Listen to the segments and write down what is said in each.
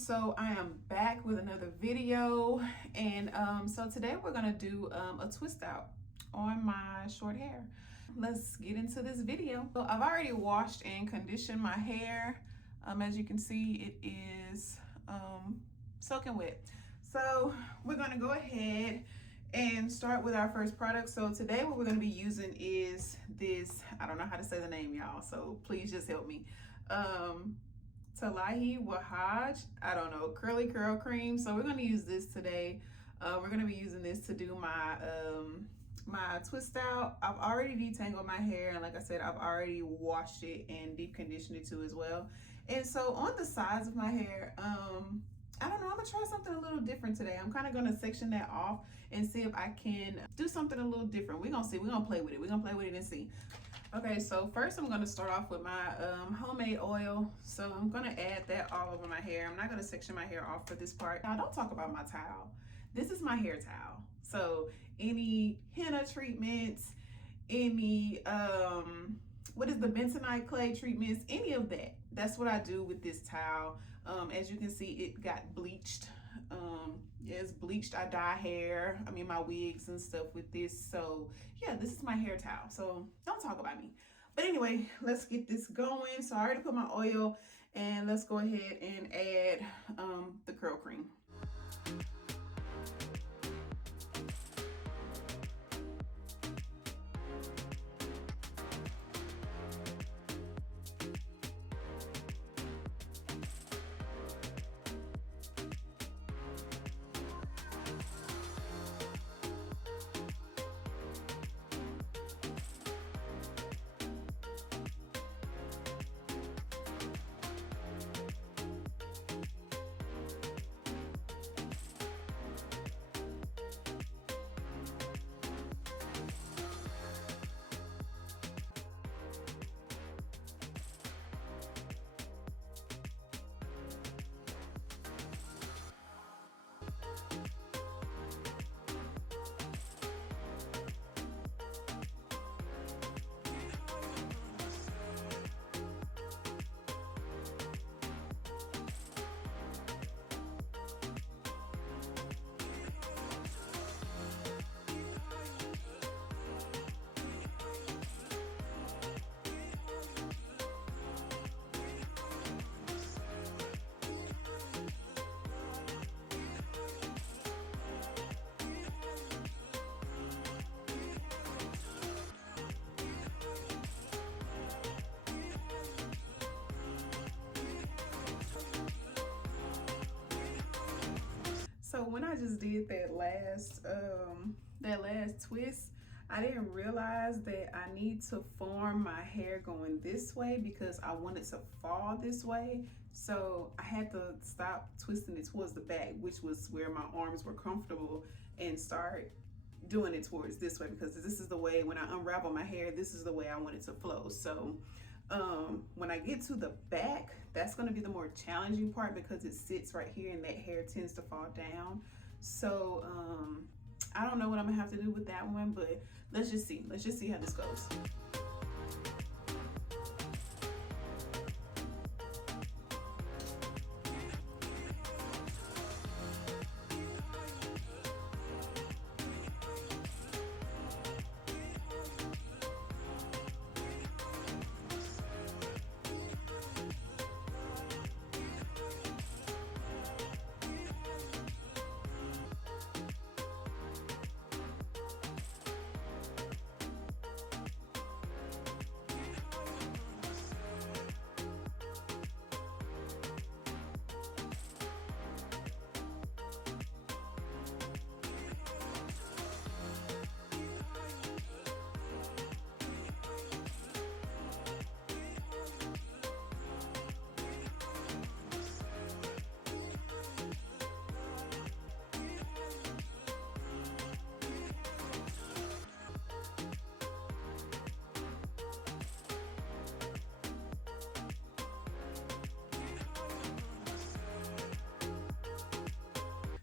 So I am back with another video, and so today we're gonna do a twist out on my short hair. Let's get into this video. So I've already washed and conditioned my hair. As you can see, it is soaking wet. So we're gonna go ahead and start with our first product. So today what we're gonna be using is this, I don't know how to say the name, y'all, so please just help me. Waajid, I don't know, curly curl cream. So we're going to use this today. We're going to be using this to do my my twist out. I've already detangled my hair, and like I said, I've already washed it and deep conditioned it too as well. And so on the sides of my hair, I don't know, I'm gonna try something a little different today. I'm kind of gonna section that off and see if I can do something a little different. We're gonna see, we're gonna play with it. We're gonna play with it and see. Okay, so first I'm gonna start off with my homemade oil. So I'm gonna add that all over my hair. I'm not gonna section my hair off for this part. Now don't talk about my towel. This is my hair towel. So any henna treatments, any what is the bentonite clay treatments, any of that, that's what I do with this towel. As you can see, it got bleached. Yeah, it's bleached. I dye hair, I mean my wigs and stuff with this. So yeah, this is my hair towel, so don't talk about me. But anyway, let's get this going. So I already put my oil, and let's go ahead and add the curl cream. So when I just did that last twist, I didn't realize that I need to form my hair going this way because I want it to fall this way. So I had to stop twisting it towards the back, which was where my arms were comfortable, and start doing it towards this way, because this is the way, when I unravel my hair, this is the way I want it to flow. So when I get to the back, that's going to be the more challenging part because it sits right here and that hair tends to fall down. So I don't know what I'm gonna have to do with that one, but let's just see how this goes.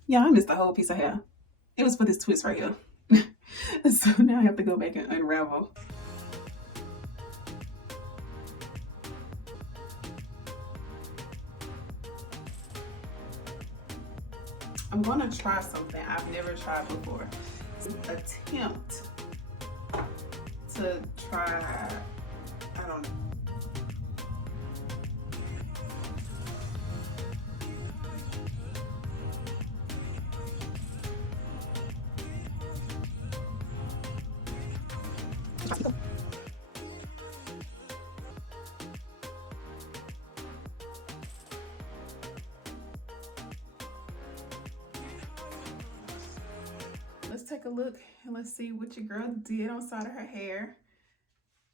Yeah, I missed the whole piece of hair. It was for this twist right here. So now I have to go back and unravel. I'm gonna try something I've never tried before. Attempt to try, I don't know. Let's take a look and let's see what your girl did on the side of her hair.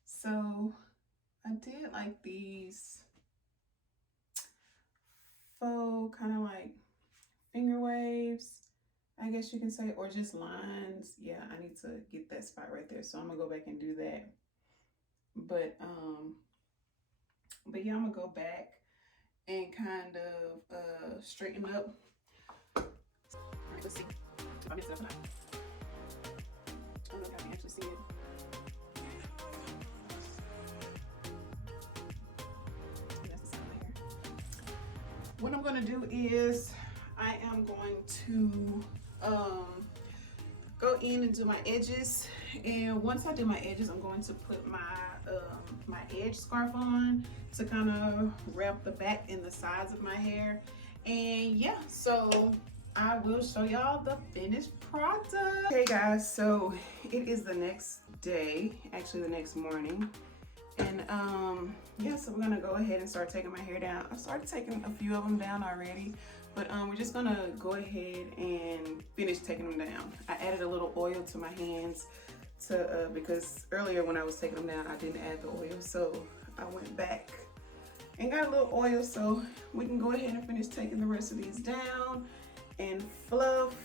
So I did like these faux kind of like finger waves, I guess you can say, or just lines. Yeah, I need to get that spot right there, so I'm gonna go back and do that. But yeah, I'm gonna go back and kind of straighten up. All right, let's see if I mess it up or not. I don't know if I can actually see it. What I'm going to do is I am going to go in and do my edges, and once I do my edges, I'm going to put my my edge scarf on to kind of wrap the back and the sides of my hair. And yeah, so I will show y'all the finished product. Okay guys, so it is the next day, actually the next morning, and yeah, so we're gonna go ahead and start taking my hair down. I started taking a few of them down already, but we're just gonna go ahead and finish taking them down. I added a little oil to my hands to because earlier when I was taking them down, I didn't add the oil, so I went back and got a little oil, so we can go ahead and finish taking the rest of these down and fluff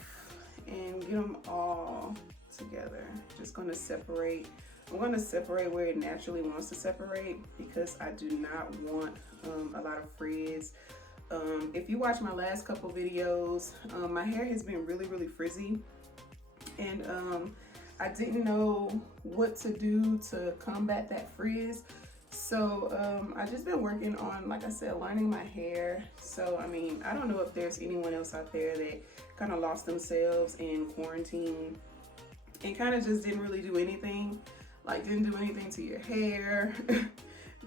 and get them all together. Just gonna separate. I'm going to separate where it naturally wants to separate because I do not want a lot of frizz. If you watch my last couple videos, my hair has been really frizzy, and I didn't know what to do to combat that frizz. So I just been working on, like I said, lining my hair. So I mean, I don't know if there's anyone else out there that kind of lost themselves in quarantine and kind of just didn't really do anything. Like, didn't do anything to your hair,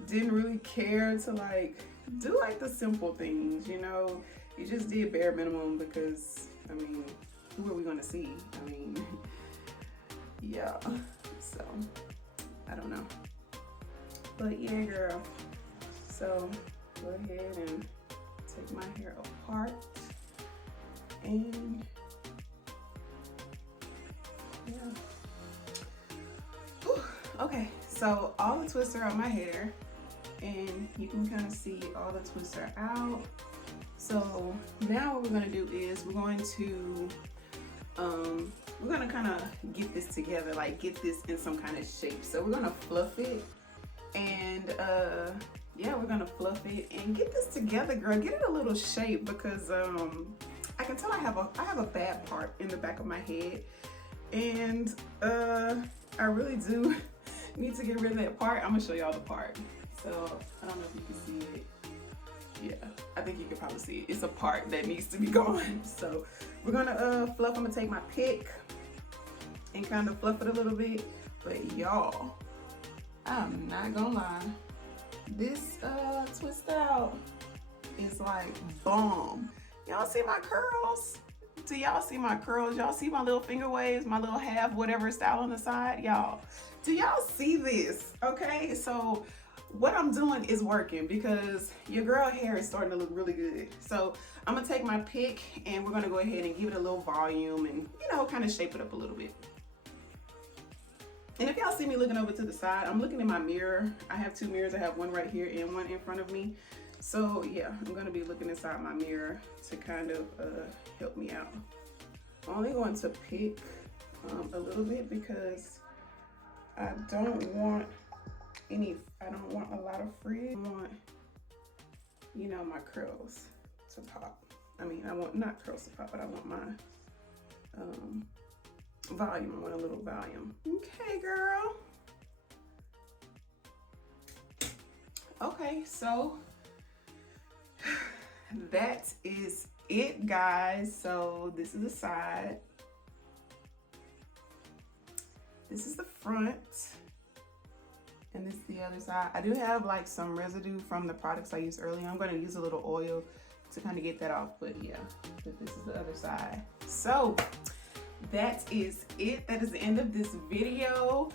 didn't really care to like do like the simple things, you know. You just did bare minimum because, I mean, who are we gonna see? I mean, yeah, so I don't know, but yeah girl, so go ahead and take my hair apart and yeah. Okay, so all the twists are on my hair, and you can kind of see all the twists are out. So now what we're gonna do is we're going to kind of get this together, like get this in some kind of shape. So we're gonna fluff it, and yeah, we're gonna fluff it and get this together, girl. Get it a little shape because I can tell I have a bad part in the back of my head, and I really do need to get rid of that part. I'm gonna show y'all the part. So I don't know if you can see it. Yeah, I think you can probably see it. It's a part that needs to be gone. So we're gonna fluff. I'm gonna take my pick and kind of fluff it a little bit. But y'all, I'm not gonna lie, this twist out is like bomb. Y'all see my curls? Do y'all see my curls? Y'all see my little finger waves, my little half whatever style on the side? Y'all, do y'all see this? Okay, so what I'm doing is working because your girl hair is starting to look really good. So I'm gonna take my pick and we're gonna go ahead and give it a little volume and, you know, kind of shape it up a little bit. And if y'all see me looking over to the side, I'm looking in my mirror. I have two mirrors. I have one right here and one in front of me. So yeah, I'm gonna be looking inside my mirror to kind of help me out. I'm only going to pick a little bit because I don't want a lot of frizz. I want, you know, my curls to pop. I mean, I want not curls to pop, but I want my volume. I want a little volume. Okay, girl. Okay, so that is it, guys. So this is the side. This is the front. And this is the other side. I do have like some residue from the products I used earlier. I'm gonna use a little oil to kind of get that off, but yeah, but this is the other side. So that is it. That is the end of this video.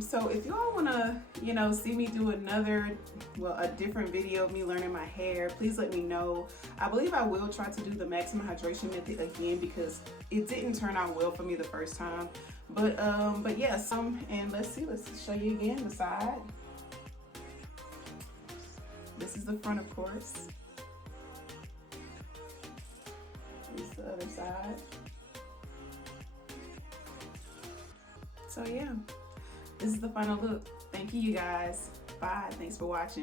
So if y'all wanna, you know, see me do another, well, a different video of me learning my hair, please let me know. I believe I will try to do the maximum hydration method again because it didn't turn out well for me the first time. But yeah, and let's show you again the side. This is the front, of course. This is the other side. So yeah, this is the final look. Thank you, you guys. Bye. Thanks for watching.